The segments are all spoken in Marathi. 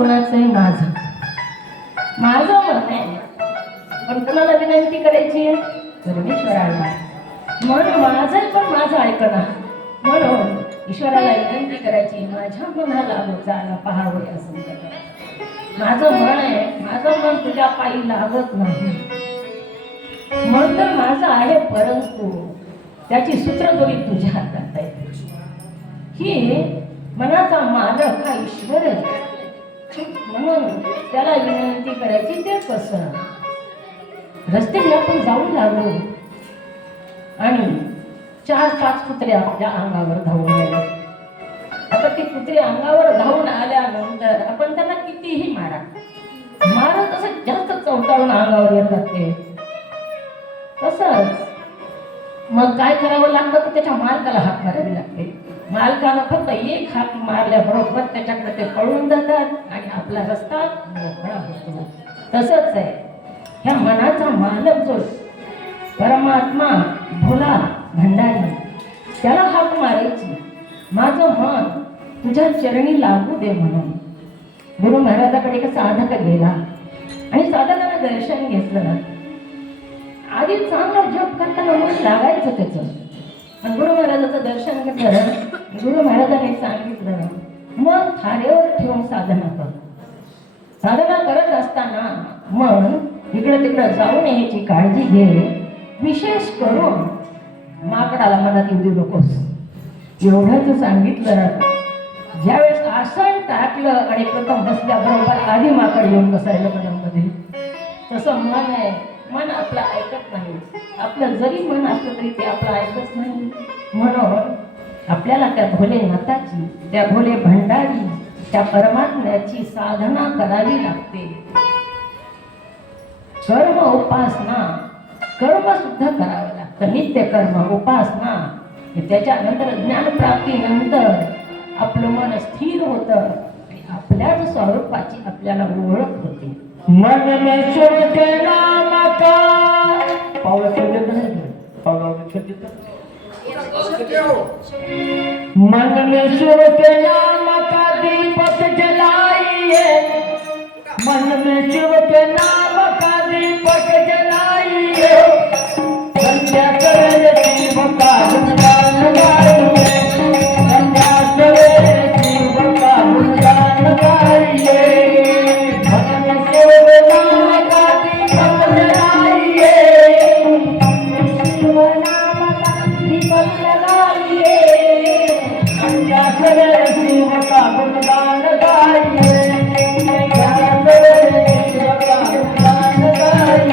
कुणाचं आहे? माझं मन आहे. पण कुणाला विनंती करायची आहे? परमेश्वराला. मन माझं पण माझं ऐकणं. म्हणून ईश्वराला विनंती करायची, माझ्या मनाला चाला पाहावं असं. माझं मन आहे, माझं मन तुझ्या पायी लागत नाही. मन तर माझं आहे, परंतु त्याची सूत्रधोरी तुझ्या हातात आहे. ही मनाचा मालक हा ईश्वर आहे. म्हणून त्याला विनंती करायची. ते कसं? रस्त्याने आपण जाऊ लागलो आणि 4-5 कुत्रे आपल्या अंगावर धावून आले. आता ती कुत्रे अंगावर धावून आल्यानंतर आपण त्यांना कितीही मारा तसं जास्त चवताळून अंगावर येतात ते. तसंच मग काय करावं लागतं? तर त्याच्या मालकाला हाक मारावी लागते. मालकाला फक्त एक हाक मारल्याबरोबर त्याच्याकडे ते पळून जातात आणि आपला रस्ता मोकळा होतो. तसंच आहे ह्या मनाचा मालक जो परमात्मा भोला भंडारी, त्याला हाक मारायची, माझं मन तुझ्या चरणी लागू दे म्हणून. गुरु महाराजाकडे एक साधक गेला आणि साधकानं दर्शन घेतलं. आधी चांगलं जप करताना मन लागायचं त्याचं. आणि गुरु महाराजाचं दर्शन घेतलं. गुरु महाराजांनी सांगितलं, मन थारेवर ठेवून साधना कर. साधना करत असताना मन इकडं तिकडं जाऊ नयेची काळजी घे. विशेष करून माकडाला मनात येऊ देऊ नकोस. एवढंच सांगितलं. ज्यावेळेस आसन टाकलं आणि प्रथम बसल्याबरोबर आधी माकड येऊन बसायला मनामध्ये. तसं मन आहे. मन आपलं ऐकत नाही. आपलं जरी मन असलं तरी ते आपलं ऐकत नाही. म्हणून आपल्याला त्या भोलेनाथाची, त्या भोले भंडारी, त्या परमात्म्याची साधना करावी लागते. कर्म उपासना, कर्म सुद्धा करावं लागतं. नित्य कर्म उपासना. त्याच्यानंतर ज्ञानप्राप्तीनंतर आपलं मन स्थिर होतं आणि आपल्याच स्वरूपाची आपल्याला ओळख होते. मन में शिव के नाम का पावला मन में शिव के नाम का दीपक जलाइए. मन में शिव के नाम का दीपक जलाइए. संध्या सवेरे शिव का गुणगान गाइए. संध्या सवेरे शिव का गुणगान गाइए. मन में शिव के नाम का दीपक जलाइए. शिव नाम का दीपक जलाइए. संध्या सवेरे शिव का गुणगान गाइए. संध्या सवेरे शिव का गुणगान गाइए.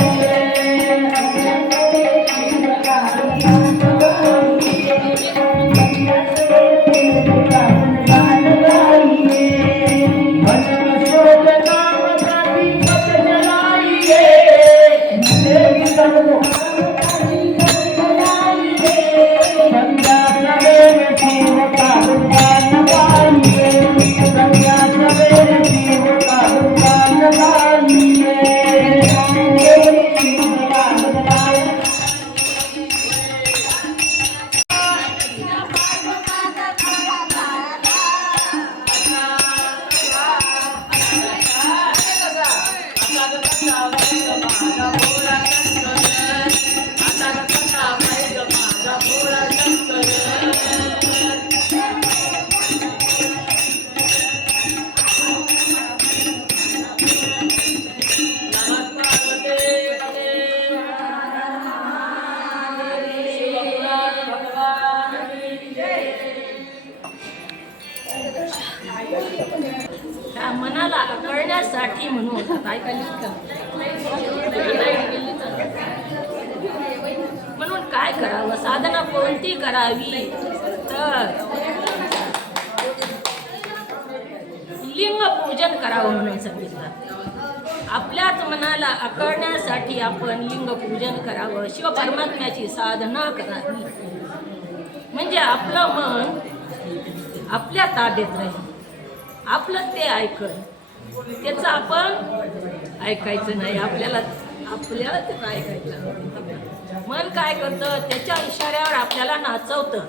मनाला आकळण्यासाठी म्हणून म्हणून काय करावं? साधना कोणती करावी? तर लिंग पूजन करावं म्हणून सांगितलं. आपल्याच मनाला आकळण्यासाठी आपण लिंग पूजन करावं. शिव परमात्म्याची साधना करावी. म्हणजे आपलं मन आपल्या ताब्यात राहील. आपलं ते ऐकल, त्याचं आपण ऐकायचं नाही. आपल्याला त्याचं ऐकायचं. मन काय करतं? त्याच्या इशाऱ्यावर आपल्याला नाचवतं.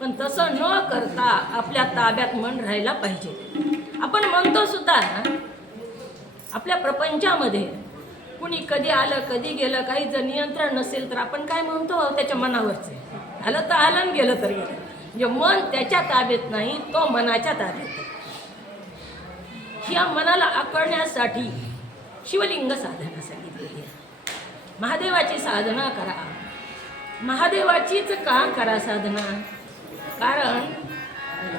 पण तसं न करता आपल्या ताब्यात मन राहायला पाहिजे. आपण म्हणतो सुद्धा आपल्या प्रपंचामध्ये कुणी कधी आलं कधी गेलं, काही जर नियंत्रण नसेल तर आपण काय म्हणतो, त्याच्या मनावरच आहे. आलं तर आलं आणि गेलं तर गेलं. म्हणजे मन त्याच्या ताब्यात नाही, तो मनाच्या ताब्यात आहे. या मनाला आकळण्यासाठी शिवलिंग साधना सांगितलेली आहे. महादेवाची साधना करा. महादेवाचीच का करा साधना? कारण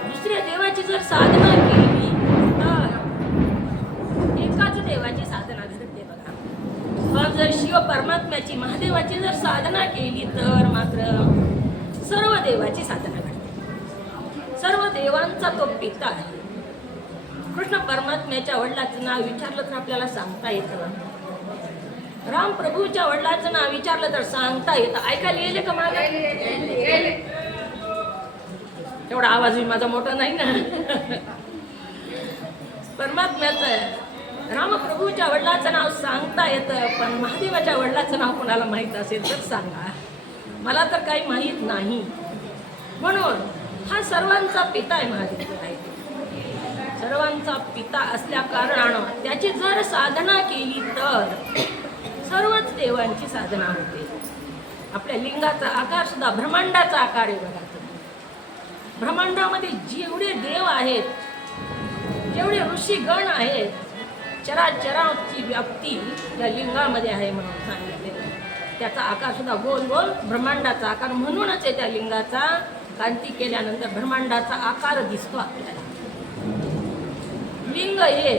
दुसऱ्या देवाची जर साधना केली तर एकाच देवाची साधना घडते बघा. पण जर शिव परमात्म्याची, महादेवाची जर साधना केली तर मात्र सर्व देवाची साधना घडते. सर्व देवांचा तो पिता आहे. कृष्ण परमात्म्याच्या वडिलाचं नाव विचारलं तर आपल्याला सांगता येतं. राम प्रभूच्या वडिलाचं नाव विचारलं तर सांगता येतं. ऐकायला येईल का मला? एवढा आवाज माझा मोठा नाही ना. परमात्म्याचं रामप्रभूच्या वडिलाचं नाव सांगता येतं, पण महादेवाच्या वडिलाचं नाव कोणाला माहीत असेल तर सांगा. मला तर काही माहीत नाही. म्हणून हा सर्वांचा पिता आहे महादेव. सर्वांचा पिता असल्या कारणानं त्याची जर साधना केली तर सर्वच देवांची साधना होते. आपल्या लिंगाचा आकार सुद्धा ब्रह्मांडाचा आकार आहे बघा. ब्रह्मांडामध्ये जेवढे देव आहेत, जेवढे ऋषीगण आहेत, चराचराची व्याप्ती त्या लिंगामध्ये आहे म्हणून सांगितले. त्याचा आकार सुद्धा गोल गोल ब्रह्मांडाचा आकार म्हणूनच आहे. त्या लिंगाचा कांती केल्यानंतर ब्रह्मांडाचा आकार दिसतो आपल्याला. लिंग हे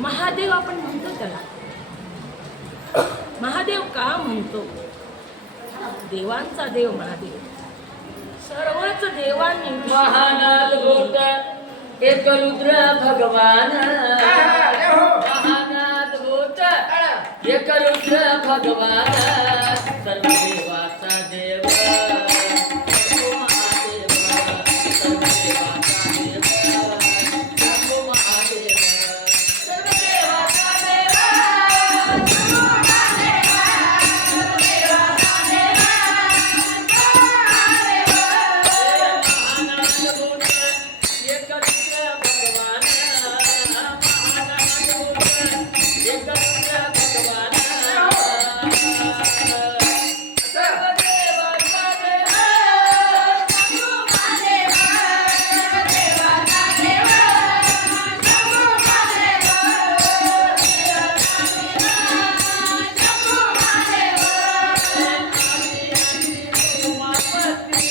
महादेव आपण म्हणतो त्याला. महादेव का म्हणतो? देवांचा देव महादेव. सर्वच देवांनी महानाद भूत एक रुद्र भगवान. महानाद भूत एक रुद्र भगवान. सर्व देवाचा देव शंभो महादेव. सर्व देवाचा देव शंभो महादेव. सर्व देवाचा देव शंभो महादेव. सर्व देवाचा देव शंभो महादेव. महानाद भूत एक रुद्र भगवान. महानाद भूत एक रुद्र भगवान. सर्व देवाचा देव शंभो महादेव. सर्व देवाचा देव शंभो महादेव. शंभो महादेव. उमापती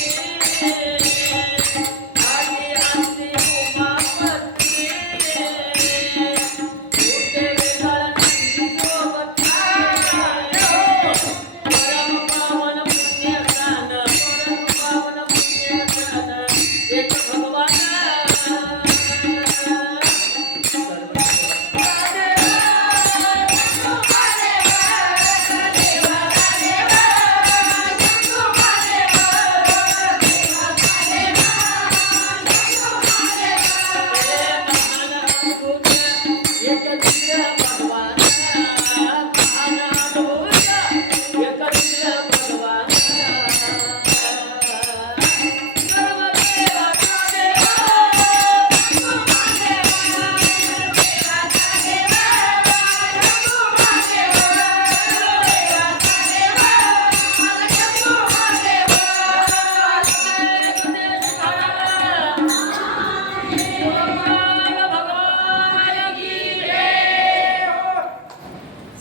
आदि अंती उमापती. उठे वेदाळ नंदी परम पावन पुण्यकान. परम पावन पुण्यकान एक भगवान.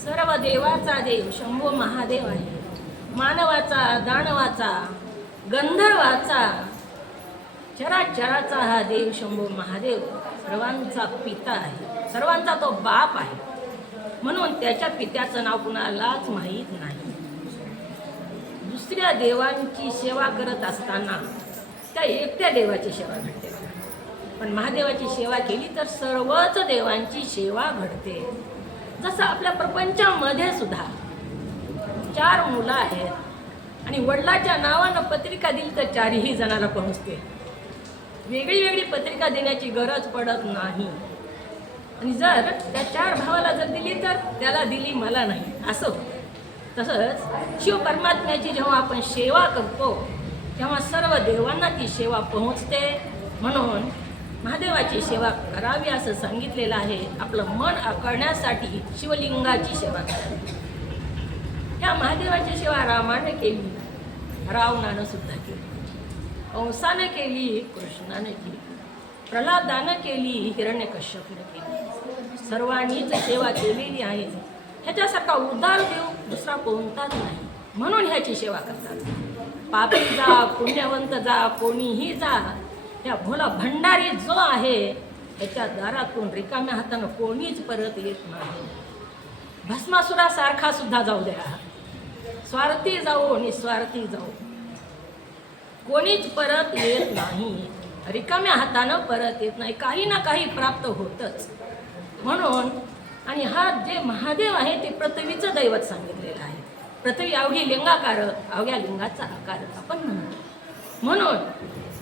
सर्व देवाचा देव शंभो महादेव आहे. मानवाचा, दानवाचा, गंधर्वाचा, चराचराचा हा देव शंभो महादेव सर्वांचा पिता आहे. सर्वांचा तो बाप आहे. म्हणून त्याच्या पित्याचं नाव कुणालाच माहीत नाही. दुसऱ्या देवांची सेवा करत असताना त्या एकट्या देवाची सेवा घडते. पण महादेवाची सेवा केली तर सर्वच देवांची सेवा घडते. जसं आपल्या प्रपंचामध्ये सुद्धा 4 मुलं आहेत आणि वडिलाच्या नावानं पत्रिका दिली तर 4ही जणाला पोहोचते. वेगळी वेगळी पत्रिका देण्याची गरज पडत नाही. आणि जर त्या 4 भावाला जर दिली तर त्याला दिली मला नाही असं होतं. तसंच शिव परमात्म्याची जेव्हा आपण सेवा करतो तेव्हा सर्व देवांना ती सेवा पोहोचते. म्हणून महादेवाची सेवा करावी असं सांगितलेलं आहे. आपलं मन आकळण्यासाठी शिवलिंगाची सेवा करावी. ह्या महादेवाची सेवा रामाने केली, रावणानं सुद्धा केली, कंसानं केली, कृष्णानं केली, प्रल्हादानं केली, हिरण्यकश्यपनं केली. सर्वांनीच सेवा केलेली आहे. ह्याच्यासारखा उद्धार देव दुसरा कोणताच नाही, म्हणून ह्याची सेवा करतात. पापी जा, पुण्यवंत जा, कोणीही जा, ह्या भोला भंडारी जो आहे त्याच्या दारातून रिकाम्या हातानं कोणीच परत येत नाही. भस्मासुरासारखा सुद्धा जाऊ द्या, स्वार्थी जाऊ, निस्वार्थी जाऊ, कोणीच परत येत नाही. रिकाम्या हातानं परत येत नाही, काही ना काही प्राप्त होतच. म्हणून आणि हा जे महादेव आहे ते पृथ्वीचं दैवत सांगितलेलं आहे. पृथ्वी अवघी लिंगाकार, अवघ्या लिंगाचा आकार आपण म्हणतो. म्हणून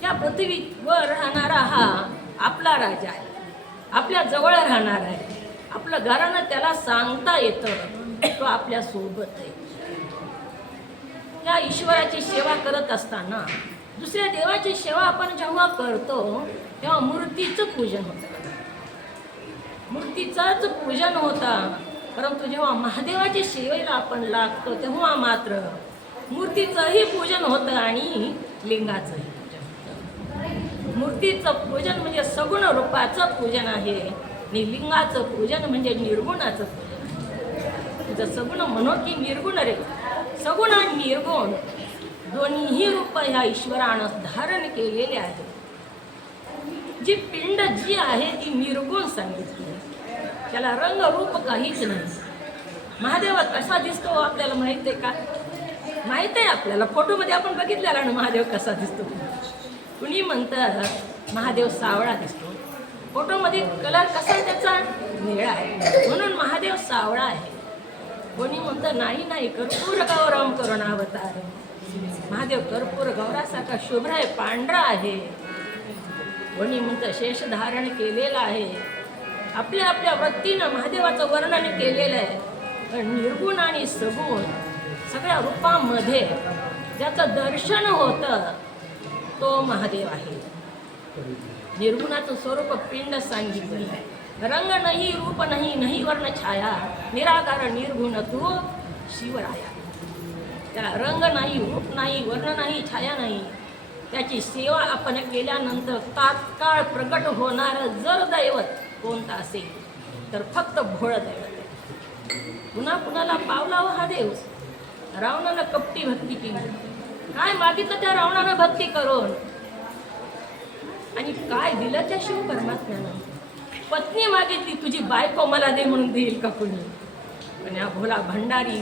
या पृथ्वीवर राहणारा हा आपला राजा आहे, आपल्या जवळ राहणार आहे. आपलं घरानं त्याला सांगता येतं, तो आपल्या सोबत आहे. या ईश्वराची सेवा करत असताना दुसऱ्या देवाची सेवा आपण जेव्हा करतो तेव्हा मूर्तीचं पूजन होतं, मूर्तीचंच पूजन होतं. परंतु जेव्हा महादेवाची सेवेला आपण लागतो तेव्हा मात्र मूर्तीचंही पूजन होतं आणि लिंगाचंही पूजन होतं. मूर्तीचं पूजन म्हणजे सगुण रूपाचं पूजन आहे आणि लिंगाचं पूजन म्हणजे निर्गुणाचं पूजन. जर सगुण म्हणो की निर्गुण रे, सगुण आणि निर्गुण दोन्हीही रूप ह्या ईश्वरानं धारण केलेले आहे. जी पिंड जी आहे ती निर्गुण सांगितली, त्याला रंग रूप काहीच नाही. महादेव कसा दिसतो आपल्याला माहित आहे का? माहित आहे आपल्याला, फोटोमध्ये आपण बघितलेला ना महादेव कसा दिसतो. कुणी म्हणतात महादेव सावळा दिसतो, फोटोमध्ये कलर कसा आहे त्याचा, निळा आहे म्हणून महादेव सावळा आहे. कोणी म्हणतं नाही कर्पूर गौरम करुणावतार, महादेव कर्पूर गौरासारखा शुभ्र आहे, पांढरा आहे. कोणी म्हणतं शेष धारण केलेला आहे. आपल्या आपल्या वृत्तीनं महादेवाचं वर्णन केलेलं आहे. पण निर्गुण आणि सगुण सगळ्या रूपामध्ये ज्याचं दर्शन होतं तो महादेव आहे. निर्गुणाचं स्वरूप पिंड सांगितलं आहे. रंग नाही, रूप नाही, नाही वर्ण छाया, निराकार निर्गुण तू शिवराया. त्याला रंग नाही, रूप नाही, वर्ण नाही, छाया नाही. त्याची सेवा आपण केल्यानंतर तात्काळ प्रकट होणारं जर दैवत कोणतं असेल तर फक्त भोळ दैवत आहे. पुन्हा कुणाला पावला हा देव. रावणानं कपटी भक्ती केली, काय मागितलं त्या रावणानं भक्ती करून, आणि काय दिलं त्या शिव परमात्म्यानं. पत्नी मागितली, तुझी बायको मला दे म्हणून देईल का कुणी. पण या भोला भंडारी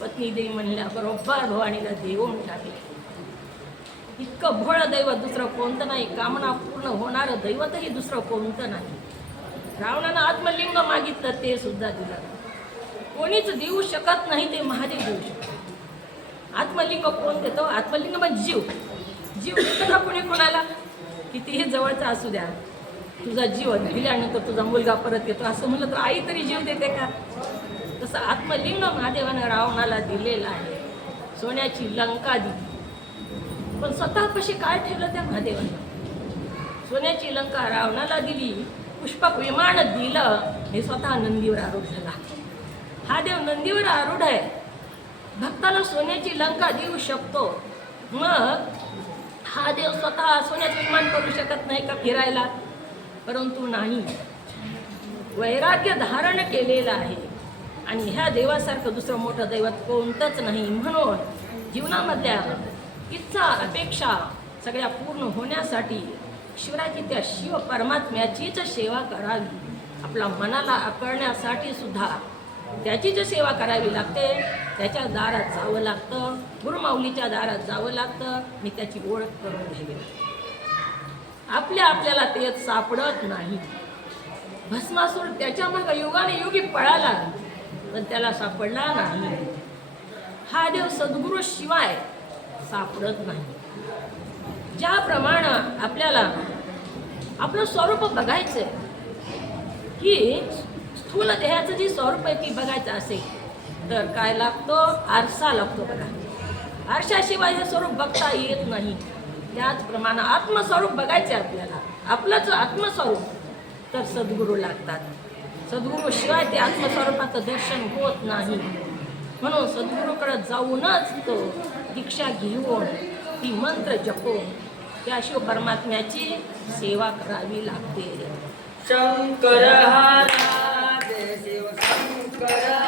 पत्नी दे म्हणल्या बरोबर भवानीला देऊन टाकले. इतकं भोळ दैवत दुसरं कोणतं नाही. कामना पूर्ण होणारं दैवतही दुसरं कोणतं नाही. रावणानं आत्मलिंग मागितलं ते सुद्धा दिलं. कोणीच देऊ शकत नाही ते महादेव देऊ शकतो. आत्मलिंग कोण देतो? आत्मलिंग म्हणजे जीव. जीव देतो का कोणी कोणाला? कितीही जवळचा असू द्या, तुझा जीव दिल्यानंतर तुझा मुलगा परत येतो असं म्हणलं तर आई तरी जीव देते का? तसं आत्मलिंग महादेवानं रावणाला दिलेलं आहे. सोन्याची लंका दिली, पण स्वतःपाशी काय ठेवलं त्या महादेवानं? सोन्याची लंका रावणाला दिली, पुष्पक विमान दिलं, हे स्वतः नंदीवर आरूढ झाला. हा देव नंदीवर आरूढ आहे, भक्ताला सोन्याची लंका देऊ शकतो. मग हा देव स्वतः सोन्याचं विमान करू शकत नाही का फिरायला? परंतु नाही, वैराग्य धारण केलेलं आहे. आणि ह्या देवासारखं दुसरं मोठं दैवत कोणतंच नाही. म्हणून जीवनामधल्या इच्छा अपेक्षा सगळ्या पूर्ण होण्यासाठी शिवराची त्या शिव परमात्म्याचीच सेवा करावी. आपल्या मनाला आकळण्यासाठी सुद्धा त्याचीच सेवा करावी लागते. त्याच्या दारात जावं लागतं, गुरुमाऊलीच्या दारात जावं लागतं आणि त्याची ओळख करून घ्यावी लागते. आपल्याला ते सापडत नाही. भस्मासूर त्याच्या मग युगाने युगी पळाला पण त्याला सापडला नाही. हा देव सद्गुरू शिवाय सापडत नाही. ज्याप्रमाणे आपल्याला आपलं स्वरूप बघायचं की स्थूल देहाचं जी स्वरूप आहे ती बघायचं असेल तर काय लागतो? आरसा लागतो. बघा, आरशाशिवाय हे स्वरूप बघता येत नाही. त्याचप्रमाणे आत्मस्वरूप बघायचे आपल्याला, आपलंच आत्मस्वरूप, तर सद्गुरू लागतात. सद्गुरू शिवाय ते आत्मस्वरूपाचं दर्शन होत नाही. म्हणून सद्गुरूकडे जाऊनच तो दीक्षा घेऊन ती मंत्र जपून त्या शिव परमात्म्याची सेवा करावी लागते. शंकर हरा जय शिव शंकर